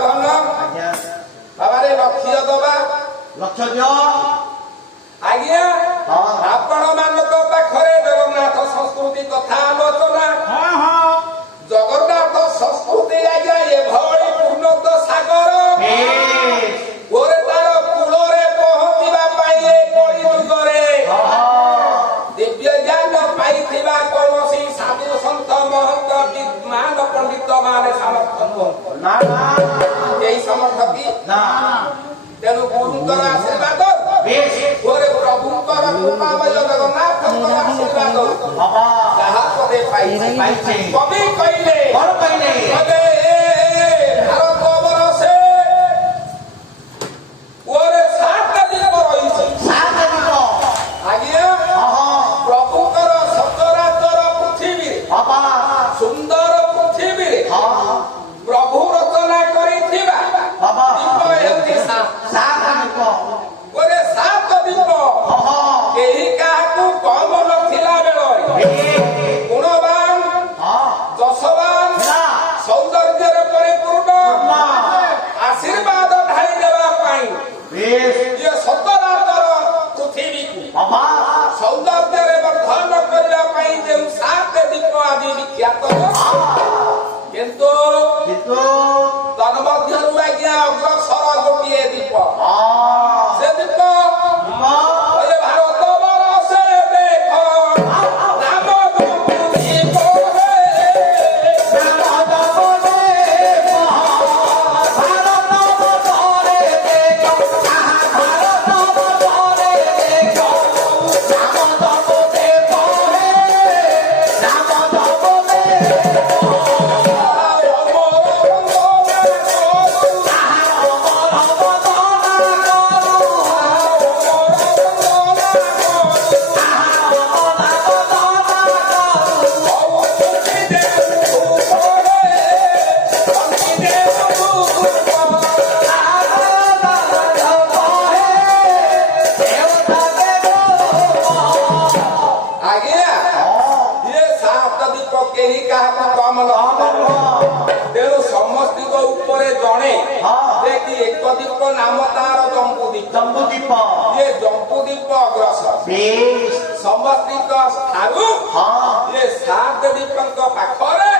ଧନ ବାବାରେ ଲକ୍ଷ୍ୟ ଦବା ଲକ୍ଷ୍ୟ ଦିଅ ଆଜ୍ଞା ଆପଣ ମାନଙ୍କ ପାଖରେ ଜଗନ୍ନାଥ ସଂସ୍କୃତି କଥା ଆଲୋଚନା ଜଗନ୍ନାଥ ସଂସ୍କୃତି ଆଜ୍ଞା ଏଭଳି ପୂର୍ଣ୍ଣତ ସାଗର ଓରେ ତାର କୂଳରେ ପହଞ୍ଚିବା ପାଇଁ ଏ କଳି ଯୁଗରେ ଦିବ୍ୟ ଜ୍ଞାନ ପାଇଥିବା କୌଣସି ସାଧୁ ସନ୍ଥ ମହନ୍ତ ବିଦ୍ୱାନ ପଣ୍ଡିତ ମାନେ ସାମର୍ଥ୍ୟ ଏହି ସମର୍ଥ କି ତେଣୁ ଗୁରୁଙ୍କର ଆଶୀର୍ବାଦ ଓରେ ପ୍ରଭୁଙ୍କର କୃପାମୟ ଜଗନ୍ନାଥଙ୍କର ଆଶୀର୍ବାଦ ଯାହା ପଦେ ପାଇଛି କବି କହିଲେ ଭାରତ ବରଷେ ଓରେ ସାତ ଦିନ ରହିଛି ଆଜ୍ଞା ପ୍ରଭୁଙ୍କର ସଚରାଚର ପୃଥିବୀରେ ସୁନ୍ଦର ପୃଥିବୀରେ ପ୍ରଭୁ ରଚନା କରିଥିବା ଦୀପ ହେଉଛି ଗୋଟେ ସାତ ଦୀପ କେହି କାହାକୁ କମ ନଥିଲା ବେଳରେ ଗୁଣବାନ ଯଶବାନ ସୌନ୍ଦର୍ଯ୍ୟରେ ପରିପୂର୍ଣ୍ଣ ଆଶୀର୍ବାଦ ଢାଳି ଦେବା ପାଇଁ ଇଏ ସଚରାଚର ପୃଥିବୀକୁ ସୌନ୍ଦର୍ଯ୍ୟରେ ବର୍ଦ୍ଧନ କରିବା ପାଇଁ ଯେଉଁ ସାତ ଦୀପ ଆଜି ବିଖ୍ୟାତ କିନ୍ତୁ ତନ୍ମଧ୍ୟରୁ ଆଜ୍ଞା ଅଗ୍ରସର ଗୋଟିଏ ଦୀପ ସେ ଦୀପ ଭାରତ ବରଷେ ଦେଖ ନାମ ଦୀପ ତେଣୁ ସମସ୍ତଙ୍କ ଉପରେ ଜଣେ ଯେ କି ଏକ ଦୀପ ନାମ ତାର ଜମ୍ବୁଦୀପ ଇଏ ଜମ୍ବୁଦୀପ ଅଗ୍ରସର ସମସ୍ତଙ୍କ ଠାରୁ ଇଏ ସାତ ଦୀପଙ୍କ ପାଖରେ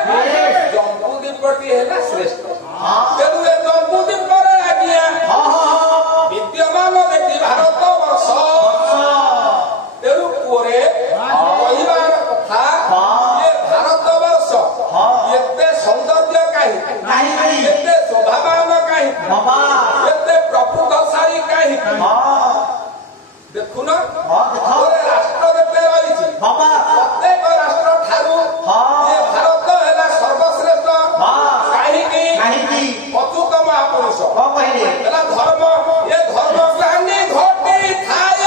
ଜମ୍ବୁଦୀପଟି ହେଲା ଶ୍ରେଷ୍ଠ ତେଣୁ ଏ ଜମ୍ବୁଦୀପରେ ଆଜ୍ଞା ବିଦ୍ୟମାନ ଦେଖି ଭାରତ ବର୍ଷ ତେଣୁ ପରେ କହିବାର କଥା ଏତେ ସୌନ୍ଦର୍ଯ୍ୟ କାହିଁକି ଏତେ ଶୋଭାବାନ କାହିଁକି ଏତେ ପ୍ରକୃତଶାଳୀ କାହିଁକି ଦେଖୁନ ରାଷ୍ଟ୍ର ଯେତେ ରହିଛି ପ୍ରତ୍ୟେକ ରାଷ୍ଟ୍ର ଠାରୁ ଭାରତ ହେଲା ସର୍ବଶ୍ରେଷ୍ଠ କାହିଁକି ଅଚ୍ୟୁତ ମହାପୁରୁଷ ହେଲା ଧର୍ମ ଏ ଧର୍ମ ଗ୍ଲାନି ଘଟି ଥାଏ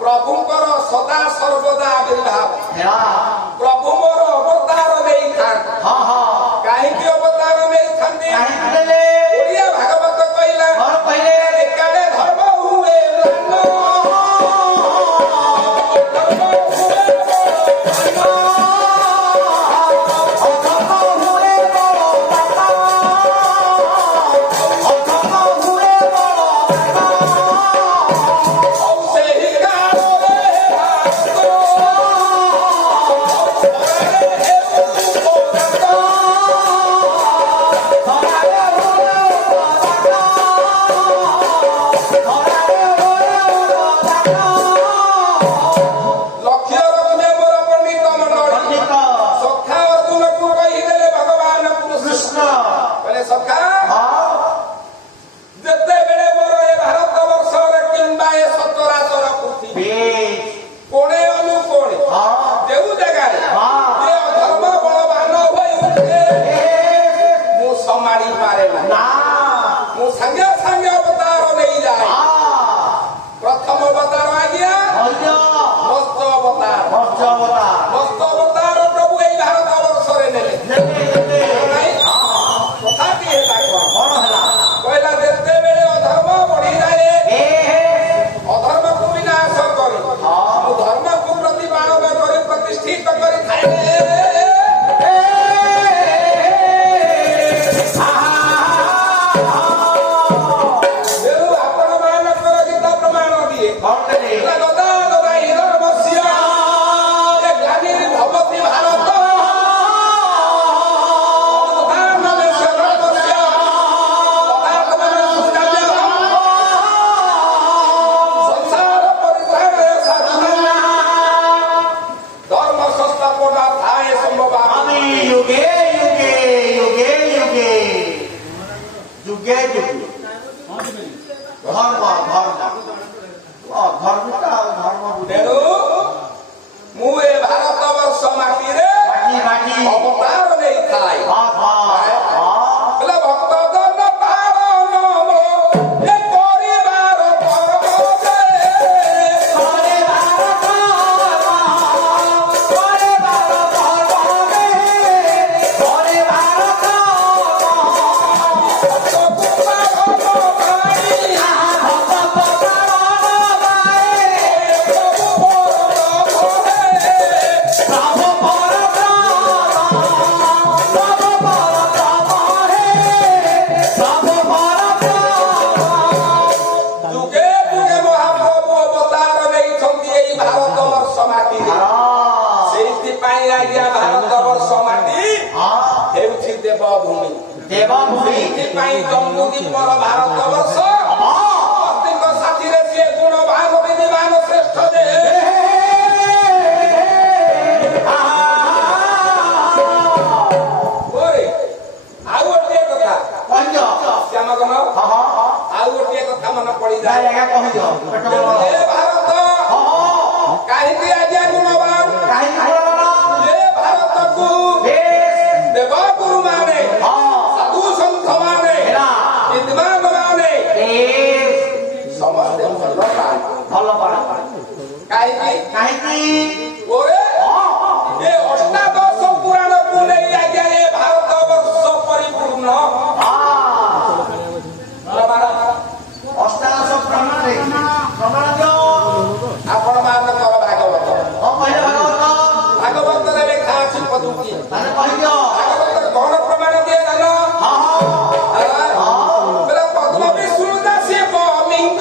ପ୍ରଭୁଙ୍କର ସଦା ସର୍ବଦା ଆବିର୍ଭାବ ପ୍ରଭୁ ମୋର ଅବତାର ନେଇଥାନ୍ତି କାହିଁକି ଅବତାର ନେଇଥାନ୍ତି ଓଡ଼ିଆ ଭାଗବତ କହିଲା ଏକାଡେ ଧର୍ମ ହୁଏ କହିଲା ଯେତେବେଳେ ଅଧର୍ମ ବଢିଯାଏ ଅଧର୍ମକୁ ବିନାଶ କରି ମୁଁ ଧର୍ମକୁ ପ୍ରତିପାଳନ କରି ପ୍ରତିଷ୍ଠିତ କରିଥାଏ। ତେଣୁ ମୁଁ ଏ ଭାରତ ବର୍ଷ ମାଟିରେ ଅବତାର ନେଇଥାଏ। ଭକ୍ତ ଜନ ପାଳନ ଏ ପରିବାର ଭାରତ ବର୍ଷ ସାଥିରେ ସିଏ ଗୁଣବାନ ବିଧିମାନ ଶ୍ରେଷ୍ଠ ଯେ ଆଉ ଗୋଟିଏ କଥା ଶ୍ୟାମଗଣ ଆଉ ଗୋଟିଏ କଥା ମନେ ପଡିଯାଏ। ଭାରତ କାହିଁକି ଆଜ୍ଞା ଗୁଣବାନ? ଏ ଭାରତକୁ ଦେବଗୁରୁ ମାନେ ସାଧୁ ସନ୍ଥ ମାନେ ବିଦ୍ୱାନ ମାନେ ସମସ୍ତେ ଭଲ କାହିଁକି ଏ ଅଷ୍ଟାଦଶ ପୁରାଣକୁ ନେଇ ଆଜ୍ଞା ଏ ଭାରତ ବର୍ଷ ପରିପୂର୍ଣ୍ଣ। ଅଷ୍ଟାଦଶ ପ୍ରମାଣ ଆପଣ ମାନଙ୍କର ଭାଗବତରେ ଲେଖା ଅଛି ପଦୁକି ଭାଗବତ କଣ ପ୍ରମାଣ ଦିଏ ଜାନ? ପଦ୍ମ ବିଷ୍ଣୁ ଦାସୀ ଲିଙ୍ଗ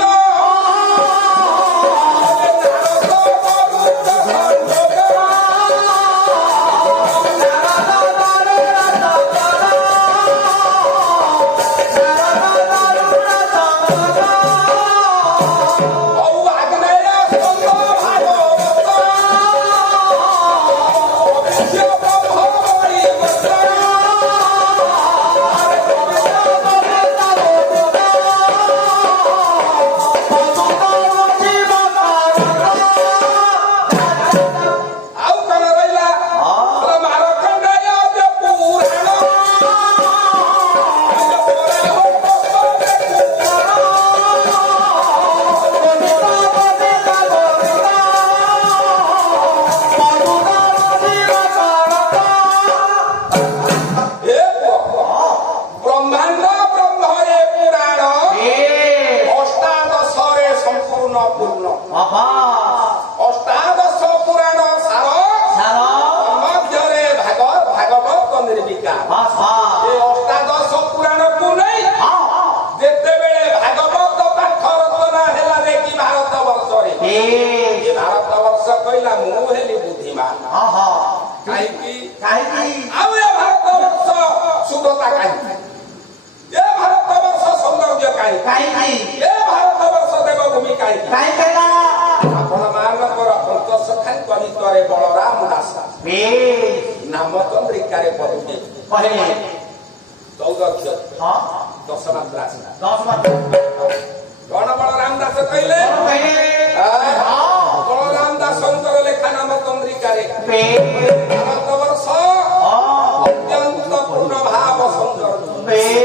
बलराम दास नाम चंद्रिकारे पदुके 14 10 मात्रा कौन बलराम दास कहले बलराम दास लेखा नाम चंद्रिकारे भारत वर्ष अत्यंत पूर्ण भाव सुंदर Hey!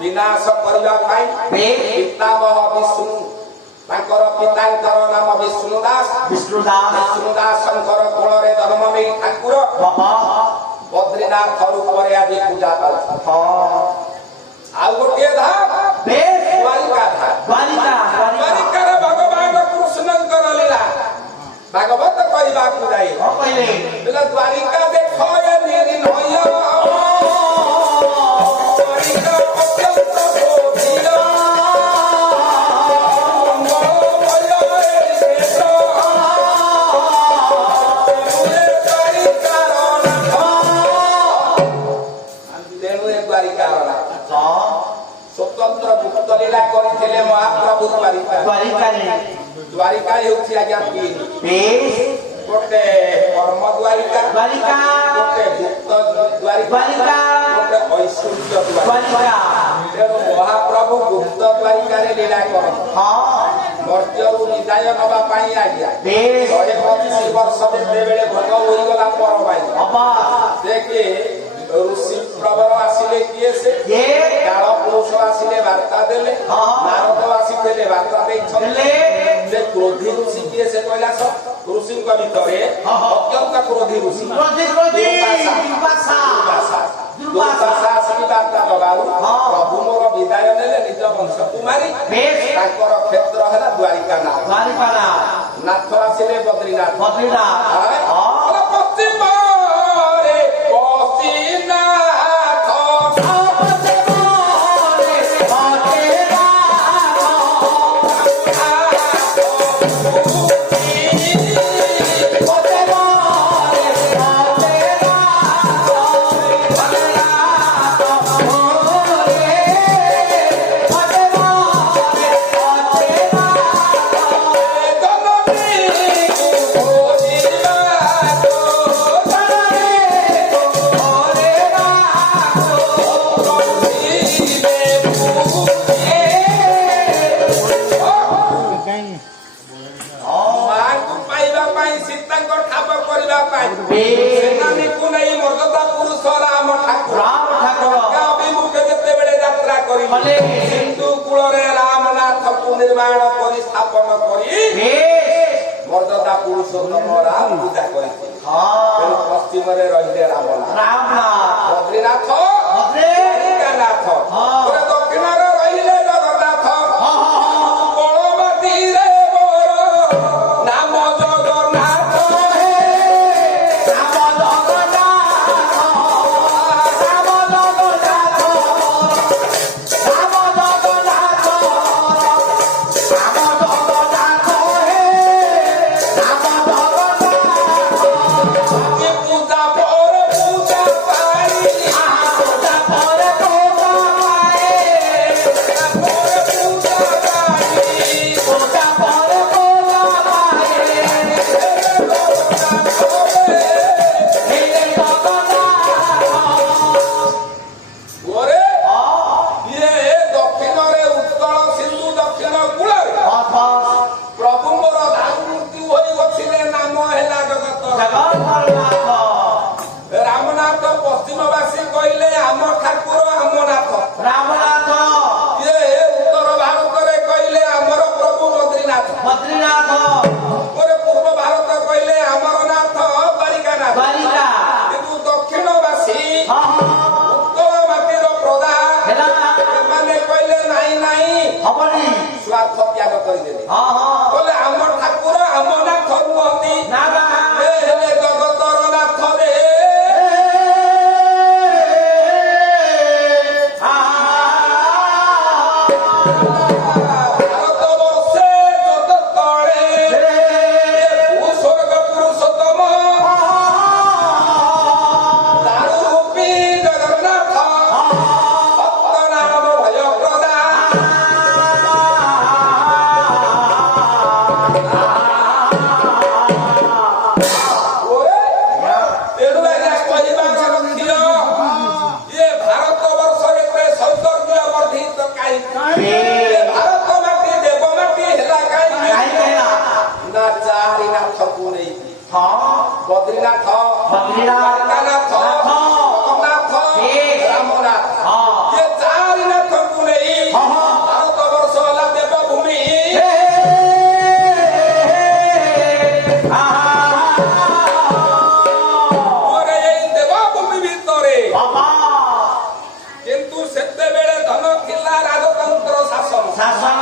विनाश करबा पाई पितामह विष्णु तांकर पितांकर नाम विष्णुदास विष्णुदासंकर कोଳରେ जन्म ନେଇ ଠାକୁର बद्रीनाथ रूपरे आदि पूजा करता ଆଉ ଗୋଟିଏ ଧାମ ଦ୍ୱାରିକା ଧାମ ଦ୍ୱାରିକାର ଭଗବାନ କୃଷ୍ଣଙ୍କର ଲୀଳା ଭାଗବତ କହିବାକୁ ଯାଇ ଦ୍ୱାରିକା ଦେଖ ଏ ନିର୍ଣ୍ଣୟ ଦ୍ୱାରିକା ଅତ୍ୟନ୍ତ ଗଭୀର स्वतंत्र गुप्त लीला करथिले महाप्रभु द्वारिका हेउछि आज्ञा गोटे कर्म द्वारिका गोटे गुप्त द्वारिका गोटे ऐश्वर्य द्वारिका तेणु महाप्रभु गुप्त द्वारिका रे लीला करन मर्त्यरु विदाय नबा पाई आज्ञा 125 वर्ष जेतेबेले भोग होई गला पर भाई देखे ऋषि प्रवर आसिले किए से काल पुरुष आसिले वार्ता देले नारद आसिले वार्ता देछले जे क्रोधी ऋषि किए से कहला स ऋषि को भितरे अत्यंत क्रोधी ऋषि दुर्वासा आसिले वार्ता दबाउ प्रभु मोर विदाय नेले निज वंश कुमारी ताकर क्षेत्र हैला द्वारिका नाथ आसिले बद्रीनाथ पश्चिम सिंधु कूଳରେ रामनाथ को निर्माण କରି ସ୍ଥାପନ କରି ମର୍ଯାଦା ପୁରୁଷୋତ୍ତମ ରାମ ପୂଜା କରିଥିଲେ ପଶ୍ଚିମରେ ରହିଲେ ରାମନାଥ ବଦ୍ରୀନାଥ ଦ୍ୱାରିକାନାଥ ଦକ୍ଷିଣରେ ରହିଲେ ଜଗନ୍ନାଥ ବଳବତୀରେ ମୋର ନାମ ଜଗନ୍ନାଥ ପଶ୍ଚିମବାସୀ କହିଲେ ଆମ ଠାକୁର ଆମ ନାଥ ରାମନାଥ ଉତ୍ତର ଭାରତରେ କହିଲେ ଆମର ପ୍ରଭୁ ବଦ୍ରୀନାଥ ପୂର୍ବ ଭାରତ କହିଲେ ଆମର ନାଥ ଦ୍ୱାରିକାନାଥ କିନ୍ତୁ ଦକ୍ଷିଣବାସୀ ଉତ୍ତର ମାଟିର ପ୍ରଦା ଏମାନେ କହିଲେ ନାଇଁ ସ୍ୱାର୍ଥ ତ୍ୟାଗ କରିଦେଲେ କହିଲେ ଆମ ଠାକୁର ଆମ ନାଥ ନୁହନ୍ତି ହେଲେ ଜଗତର ନାଥ ରେ शासन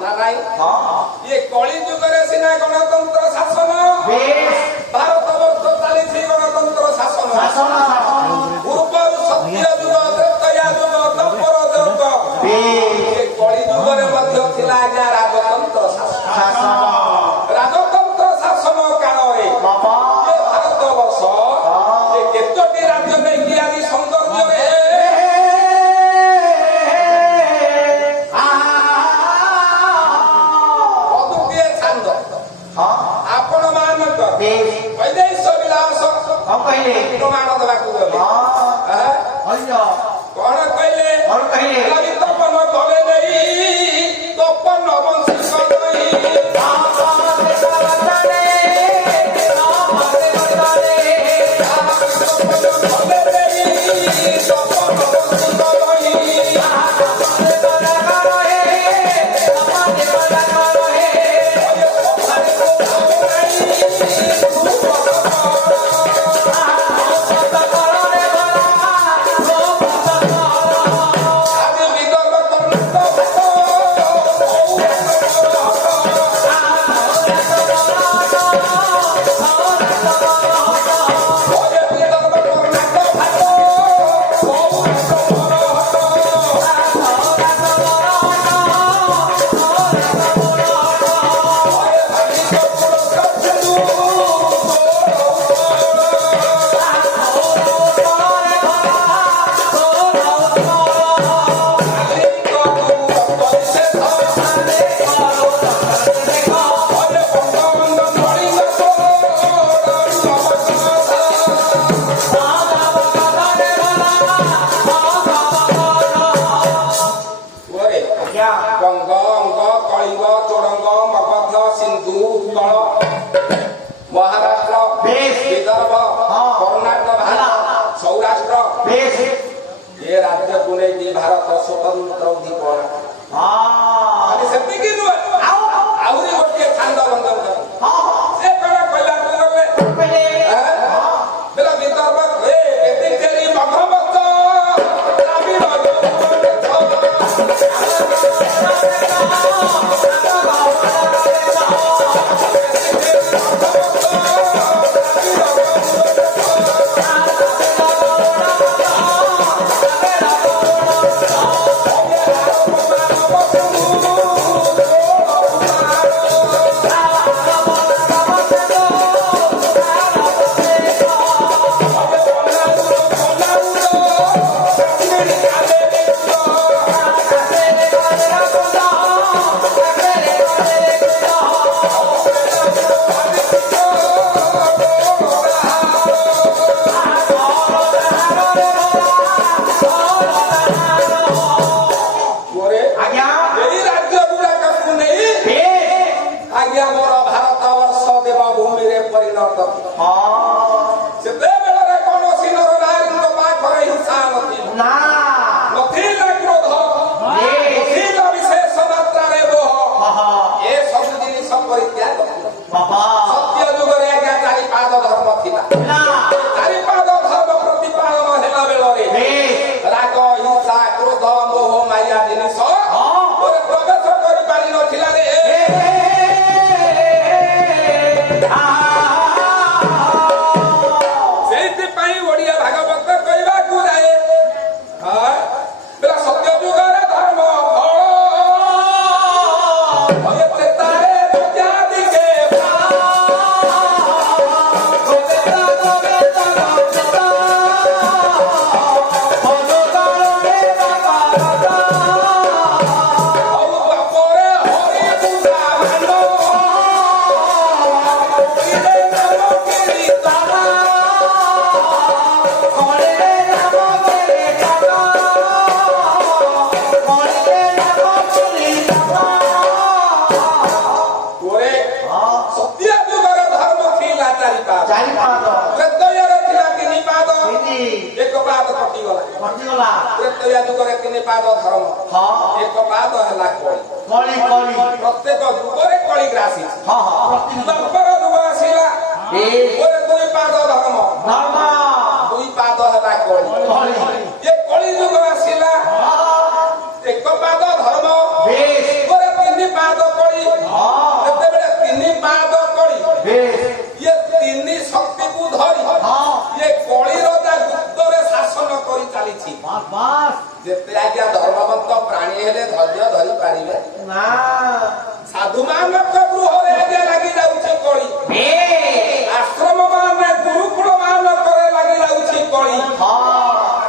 ना नहीं हां ये कली युग रे सिना गणतंत्र शासन भारत वर्ष चली थी गणतंत्र शासन पूर्व सत्य युग त्रेता युग द्वापर युग ये कली युग रे मध्य थिला आज्ञा राजतंत्र शासन राजतंत्र शासन काल रे ये भारत वर्ष ये केतोटी राज्य में कियादी सौंदर्य रे प्रमाण देवाकू गले कौन कहले लगी तपन भले नहीं तपन वंशी कलई महाराष्ट्र विदर्भ कर्नाटक सौराष्ट्र ये राज्य को नहीं भारत स्वतंत्र उद्दीपना सेतिकी नुह आउरी गोटे छांद बंधन से कला कहला कहले बेला विदर्भ ए बेतिचेरी मघवत द्राविड प्रत्येक युगरे कली ग्रासी दुई पाद धर्म दुई पाद है कली ये कली युग आसला एक पाद धर्म ଭଳିଆ ଧର୍ମବନ୍ତ ପ୍ରାଣୀ ହେଲେ ଧୈର୍ଯ୍ୟ ଧରି ପାରିବେ ନା ସାଧୁ ମାନଙ୍କ ଗୃହରେ ଆଜ୍ଞା ଲାଗି ଯାଉଛି କଳି ଆଶ୍ରମ ମାନେ ଗୁରୁକୁଳ ମାନଙ୍କରେ ଲାଗି ଯାଉଛି କଳି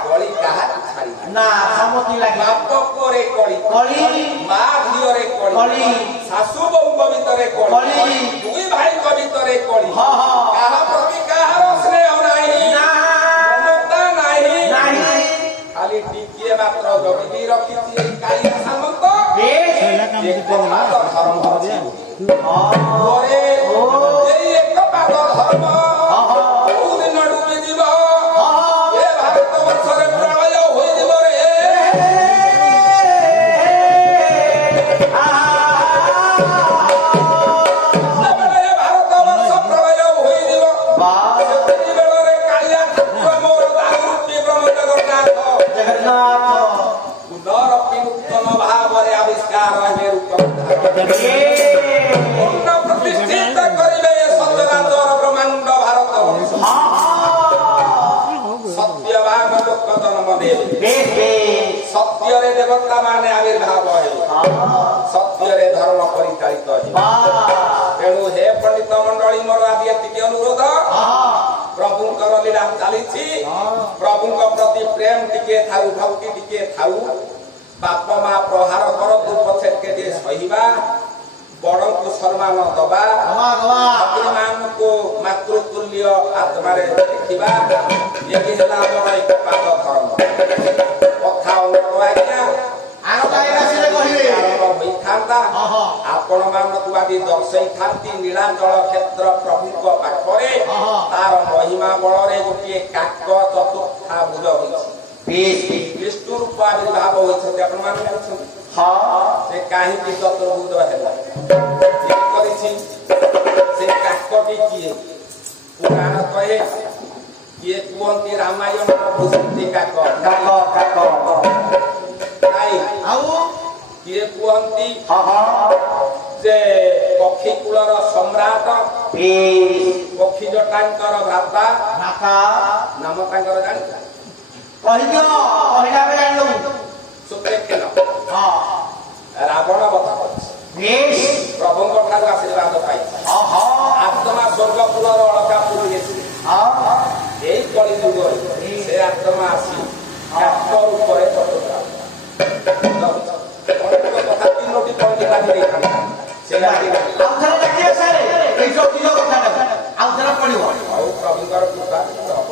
କଳି କାହାକୁ ଛାଡ଼ିବେ ନା ସମତି ଲାଗି ବାପ ପରେ କଳି କଳି ମା ଝିଅରେ କଳି କଳି ଶାଶୁ ବୋଉଙ୍କ ଭିତରେ କଳି କଳି। ଦୁଇ ଭାଇଙ୍କ ଭିତରେ କଳି ହଁ, ହଁ। କାହା ପ୍ରତି କାହାର ସ୍ନେହ ନାହିଁ ନା ମମତା ନାହିଁ ନାହିଁ ଖାଲି ଟିକିଏ ମାତ୍ର ଜଗିକି ରଖିଛି ଏଇ କାଳିଆ ସାମନ୍ତ ବେଶ ଏକ ପାଦ ଧର୍ମ ଅଛି ହଁ ପରେ ଏଇ ଏକ ପାଦ ଧର୍ମ କୋଉ ଦିନ ଡୁବିଯିବ ଏ ଭାରତ ବର୍ଷରେ ପ୍ରଳୟ ହୋଇଯିବ ରେ ଯେତେବେଳେ ଏ ଭାରତ ବର୍ଷ ପ୍ରଳୟ ହୋଇଯିବ ସେତିକି ବେଳରେ କାଳିଆ ଠାକୁର ମୋର ଦାରୁଟି ବ୍ରହ୍ମ ଜଗନ୍ନାଥ ଜଗନ୍ନାଥ ପୁନରପି ନୂତନ ଭାବରେ ଆବିଷ୍କାର ହେବେ ରୂପ ପୂର୍ଣ୍ଣ ପ୍ରତିଷ୍ଠିତ କରିବେ ଏ ସତ୍ୟରାଜର ବ୍ରହ୍ମାଣ୍ଡ ଭାରତ ବର୍ଷ ସତ୍ୟବାନ ଲୋକ ଜନ୍ମ ଦେବେ ସତ୍ୟରେ ଦେବତା ମାନେ ଆବିର୍ଭାବ ହେବେ ସତ୍ୟରେ ଧର୍ମ ପରିଚାଳିତ ହେବେ ତେଣୁ ହେ ପଣ୍ଡିତ ମଣ୍ଡଳୀ ମୋର ଆଜି ଏତିକି ଅନୁରୋଧ ପ୍ରଭୁଙ୍କର ଲୀଳା ଚାଲିଛି ପ୍ରଭୁଙ୍କ ପ୍ରତି ପ୍ରେମ ଟିକେ ଥାଉ ଭକ୍ତି ଟିକେ ଥାଉ ବାପ ମା ପ୍ରହାର କରନ୍ତୁ ପଛେ ଟିକେ ସହିବା ବଡଙ୍କୁ ସମ୍ମାନ ଦବା ମାନଙ୍କୁ ମାତୃତୁଲ୍ୟ ଆତ୍ମାରେ ଦେଖିବା ଏଠି ହେଲା ଆମର ଏକ ପାଦ ଧର୍ମ କଥା ଆଜ୍ଞା ହୋଇଥାନ୍ତା ଆପଣ ମାନଙ୍କୁ ଆଜି ଦର୍ଶେଇଥାନ୍ତି ନୀଳାଚଳ କ୍ଷେତ୍ର ପ୍ରଭୁଙ୍କ ପାଖରେ ତାର ମହିମା ବଳରେ ଗୋଟିଏ କାକ ଚତୁର୍ଥା ଭୁଜ ହୋଇଛି ବିଷ୍ଣୁ ରୂପ ଆବିର୍ଭାବ ହୋଇଛନ୍ତି ଆପଣ ମାନେ ଜାଣିଛନ୍ତି ସେ କାହିଁକି ଚତୁର୍ଭୁଜ ହେଲା କିଏ କରିଛି ସେ କାକଟି କିଏ ପୁରାଣ କହେ କିଏ କୁହନ୍ତି ରାମାୟଣର ଭୂଷନ୍ତି କାକ କିଏ କୁହନ୍ତି ଯେ ପକ୍ଷୀ କୂଳର ସମ୍ରାଟ ପକ୍ଷୀ ଜଟାଙ୍କର ଭ୍ରାତା ନାମ ତାଙ୍କର ଜାଣିଛ ସୁପ୍ରେକ୍ଷଣ ରାବଣ ବଧ କରିଛି ପ୍ରଭୁଙ୍କ ଠାରୁ ଆଶୀର୍ବାଦ ପାଇଛି ଆତ୍ମା ସ୍ୱର୍ଗପୁରର ଅଳକାପୁର ହେଇଛି ଏଇ କଳି ଯୁଗରେ ସେ ଆତ୍ମା ଆସି କାକ ରୂପରେ ଚତୁର୍ଥା କଥା ତିନୋଟି ପଏଣ୍ଟ କାଟି ଦେଇଥାନ୍ତା ସେ ଆଉ ପ୍ରଭୁଙ୍କର କୃପା ହବ